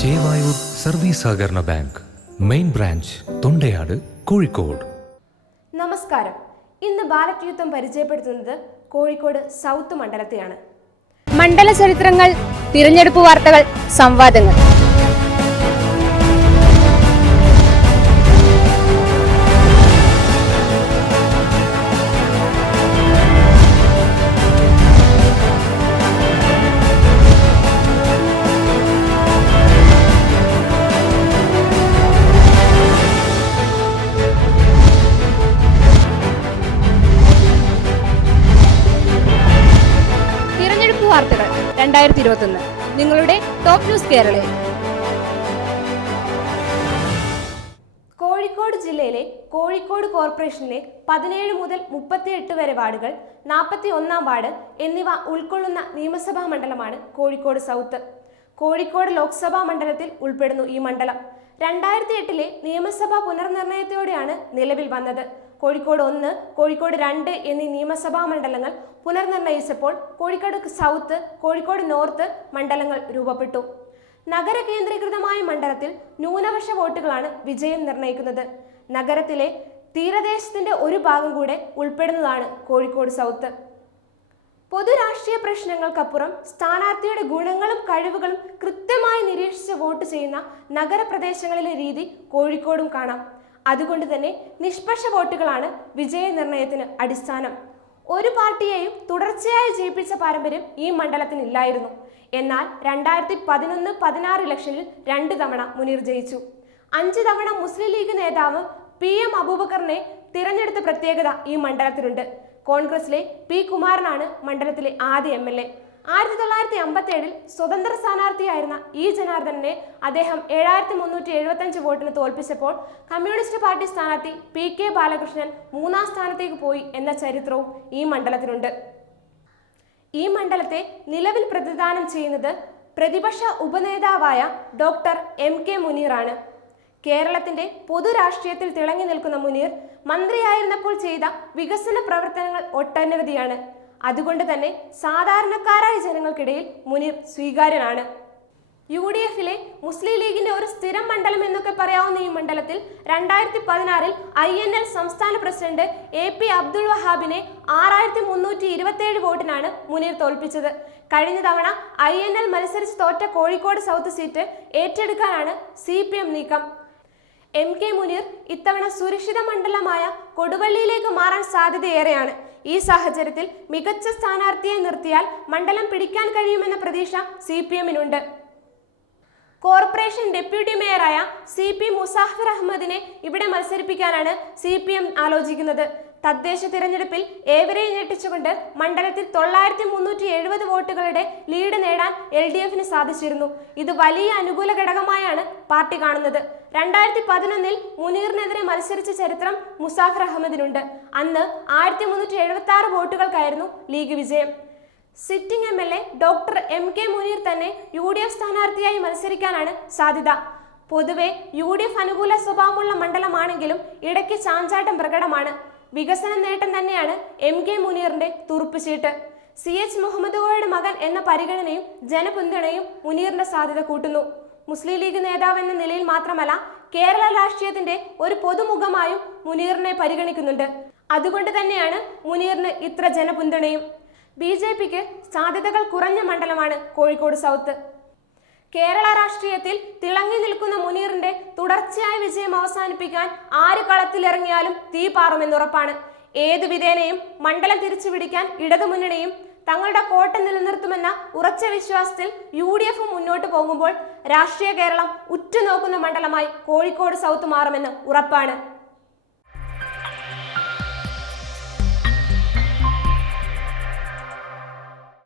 Chevayur service സഹകരണ bank main branch Thondayad Kozhikode. നമസ്കാരം. ഇന്ന് ബാലറ്റ് യുദ്ധം പരിചയപ്പെടുത്തുന്നത് കോഴിക്കോട് സൗത്ത് മണ്ഡലത്തെയാണ് മണ്ഡല ചരിത്രങ്ങൾ തിരഞ്ഞെടുപ്പ് വാർത്തകൾ സംവാദങ്ങൾ. രണ്ടായിരത്തി ഇരുപത്തൊന്ന് നിങ്ങളുടെ ടോപ്പ് ന്യൂസ് കേരളയിൽ കോഴിക്കോട് ജില്ലയിലെ കോഴിക്കോട് കോർപ്പറേഷനിലെ പതിനേഴ് മുതൽ മുപ്പത്തിയെട്ട് വരെ വാർഡുകൾ നാൽപ്പത്തി ഒന്നാം വാർഡ് എന്നിവ ഉൾക്കൊള്ളുന്ന നിയമസഭാ മണ്ഡലമാണ് കോഴിക്കോട് സൗത്ത്. കോഴിക്കോട് ലോക്സഭാ മണ്ഡലത്തിൽ ഉൾപ്പെടുന്നു ഈ മണ്ഡലം. രണ്ടായിരത്തി എട്ടിലെ നിയമസഭാ പുനർനിർണയത്തോടെയാണ് നിലവിൽ വന്നത്. കോഴിക്കോട് ഒന്ന് കോഴിക്കോട് രണ്ട് എന്നീ നിയമസഭാ മണ്ഡലങ്ങൾ പുനർനിർണയിച്ചപ്പോൾ കോഴിക്കോട് സൗത്ത് കോഴിക്കോട് നോർത്ത് മണ്ഡലങ്ങൾ രൂപപ്പെട്ടു. നഗര കേന്ദ്രീകൃതമായ മണ്ഡലത്തിൽ ന്യൂനപക്ഷ വോട്ടുകളാണ് വിജയം നിർണയിക്കുന്നത് നഗരത്തിലെ തീരദേശത്തിന്റെ ഒരു ഭാഗം കൂടെ ഉൾപ്പെടുന്നതാണ് കോഴിക്കോട് സൗത്ത്. പൊതുരാഷ്ട്രീയ പ്രശ്നങ്ങൾക്കപ്പുറം സ്ഥാനാർത്ഥിയുടെ ഗുണങ്ങളും കഴിവുകളും നിരീക്ഷിച്ച് വോട്ട് ചെയ്യുന്ന നഗരപ്രദേശങ്ങളിലെ രീതി കോഴിക്കോടും കാണാം. അതുകൊണ്ട് തന്നെ നിഷ്പക്ഷ വോട്ടുകളാണ് വിജയനിർണയത്തിന് അടിസ്ഥാനം. ഒരു പാർട്ടിയെയും തുടർച്ചയായി ജയിപ്പിച്ച പാരമ്പര്യം ഈ മണ്ഡലത്തിന് ഇല്ലായിരുന്നു. എന്നാൽ രണ്ടായിരത്തി പതിനൊന്ന് പതിനാറ് ഇലക്ഷനിൽ രണ്ട് തവണ മുനീർ ജയിച്ചു. അഞ്ച് തവണ മുസ്ലിം ലീഗ് നേതാവ് പി എം അബൂബക്കറിനെ തിരഞ്ഞെടുത്ത പ്രത്യേകത ഈ മണ്ഡലത്തിലുണ്ട് കോൺഗ്രസിലെ പി കുമാരനാണ് മണ്ഡലത്തിലെ ആദ്യ എ. ആയിരത്തി തൊള്ളായിരത്തി അമ്പത്തി ഏഴിൽ സ്വതന്ത്ര സ്ഥാനാർത്ഥിയായിരുന്ന ഇ ജനാർദ്ദനെ അദ്ദേഹം ഏഴായിരത്തി മുന്നൂറ്റി എഴുപത്തി അഞ്ച് വോട്ടിന് തോൽപ്പിച്ചപ്പോൾ കമ്മ്യൂണിസ്റ്റ് പാർട്ടി സ്ഥാനാർത്ഥി പി കെ ബാലകൃഷ്ണൻ മൂന്നാം സ്ഥാനത്തേക്ക് പോയി എന്ന ചരിത്രവും ഈ മണ്ഡലത്തിനുണ്ട്. ഈ മണ്ഡലത്തെ നിലവിൽ പ്രതിദാനം ചെയ്യുന്നത് പ്രതിപക്ഷ ഉപനേതാവായ ഡോക്ടർ എം കെ മുനീറാണ്. കേരളത്തിന്റെ പൊതുരാഷ്ട്രീയത്തിൽ തിളങ്ങി നിൽക്കുന്ന മുനീർ മന്ത്രിയായിരുന്നപ്പോൾ ചെയ്ത വികസന പ്രവർത്തനങ്ങൾ ഒട്ടനവധിയാണ്. അതുകൊണ്ട് തന്നെ സാധാരണക്കാരായ ജനങ്ങൾക്കിടയിൽ മുനീർ സ്വീകാര്യനാണ്. യു ഡി എഫിലെ മുസ്ലിം ലീഗിന്റെ ഒരു സ്ഥിരം മണ്ഡലം എന്നൊക്കെ പറയാവുന്ന ഈ മണ്ഡലത്തിൽ രണ്ടായിരത്തി പതിനാറിൽ ഐ എൻ എൽ സംസ്ഥാന പ്രസിഡന്റ് എ പി അബ്ദുൾ വഹാബിനെ ആറായിരത്തി മുന്നൂറ്റി ഇരുപത്തിയേഴ് വോട്ടിനാണ് മുനീർ തോൽപ്പിച്ചത്. കഴിഞ്ഞ തവണ ഐ എൻ എൽ മത്സരിച്ച് തോറ്റ കോഴിക്കോട് സൗത്ത് സീറ്റ് ഏറ്റെടുക്കാനാണ് സി പി എം നീക്കം. എം കെ മുനീർ ഇത്തവണ സുരക്ഷിത മണ്ഡലമായ കൊടുവള്ളിയിലേക്ക് മാറാൻ സാധ്യതയേറെയാണ്. ഈ സാഹചര്യത്തിൽ മികച്ച സ്ഥാനാർത്ഥിയെ നിർത്തിയാൽ മണ്ഡലം പിടിക്കാൻ കഴിയുമെന്ന പ്രതീക്ഷ സി പി എമ്മിനുണ്ട് കോർപ്പറേഷൻ ഡെപ്യൂട്ടി മേയറായ സി പി മുസാഫിർ അഹമ്മദിനെ ഇവിടെ മത്സരിപ്പിക്കാനാണ് സി പി എം ആലോചിക്കുന്നത്. തദ്ദേശ തിരഞ്ഞെടുപ്പിൽ ഏവരെയും ഞെട്ടിച്ചുകൊണ്ട് മണ്ഡലത്തിൽ തൊള്ളായിരത്തി മുന്നൂറ്റി എഴുപത് വോട്ടുകളുടെ ലീഡ് നേടാൻ എൽ ഡി എഫിന് സാധിച്ചിരുന്നു. ഇത് വലിയ അനുകൂല ഘടകമായാണ് പാർട്ടി കാണുന്നത്. രണ്ടായിരത്തി പതിനൊന്നിൽ മുനീറിനെതിരെ മത്സരിച്ച ചരിത്രം മുസാഫർ അഹമ്മദിനുണ്ട്. അന്ന് ആയിരത്തി മുന്നൂറ്റി എഴുപത്തി ആറ് വോട്ടുകൾക്കായിരുന്നു ലീഗ് വിജയം. Sitting M L A doctor M K Muneer തന്നെ യു ഡി എഫ് സ്ഥാനാർത്ഥിയായി മത്സരിക്കാനാണ് സാധ്യത. പൊതുവെ യു ഡി എഫ് അനുകൂല സ്വഭാവമുള്ള മണ്ഡലമാണെങ്കിലും ഇടയ്ക്ക് ചാഞ്ചാട്ടം പ്രകടമാണ്. വികസന നേട്ടം തന്നെയാണ് എം കെ മുനീറിന്റെ തുറുപ്പുചീട്ട്. സി എച്ച് മുഹമ്മദ് കോയുടെ മകൻ എന്ന പരിഗണനയും ജനപിന്തുണയും മുനീറിന്റെ സാധ്യത കൂട്ടുന്നു. മുസ്ലിം ലീഗ് നേതാവ് എന്ന നിലയിൽ മാത്രമല്ല കേരള രാഷ്ട്രീയത്തിന്റെ ഒരു പൊതുമുഖമായും മുനീറിനെ പരിഗണിക്കുന്നുണ്ട്. അതുകൊണ്ട് തന്നെയാണ് മുനീറിന് ഇത്ര ജനപിന്തുണയും. ബി ജെ പിക്ക് സാധ്യതകൾ കുറഞ്ഞ മണ്ഡലമാണ് കോഴിക്കോട് സൗത്ത്. കേരള രാഷ്ട്രീയത്തിൽ തിളങ്ങി നിൽക്കുന്ന മുനീറിന്റെ തുടർച്ചയായ വിജയം അവസാനിപ്പിക്കാൻ ആര് കളത്തിലിറങ്ങിയാലും തീ പാറുമെന്നുറപ്പാണ്. ഏതു വിധേനയും മണ്ഡലം തിരിച്ചുപിടിക്കാൻ ഇടതുമുന്നണിയും തങ്ങളുടെ കോട്ട നിലനിർത്തുമെന്ന ഉറച്ച വിശ്വാസത്തിൽ യു ഡി എഫ് മുന്നോട്ട് പോകുമ്പോൾ രാഷ്ട്രീയ കേരളം ഉറ്റുനോക്കുന്ന മണ്ഡലമായി കോഴിക്കോട് സൗത്ത് മാറുമെന്ന് ഉറപ്പാണ്.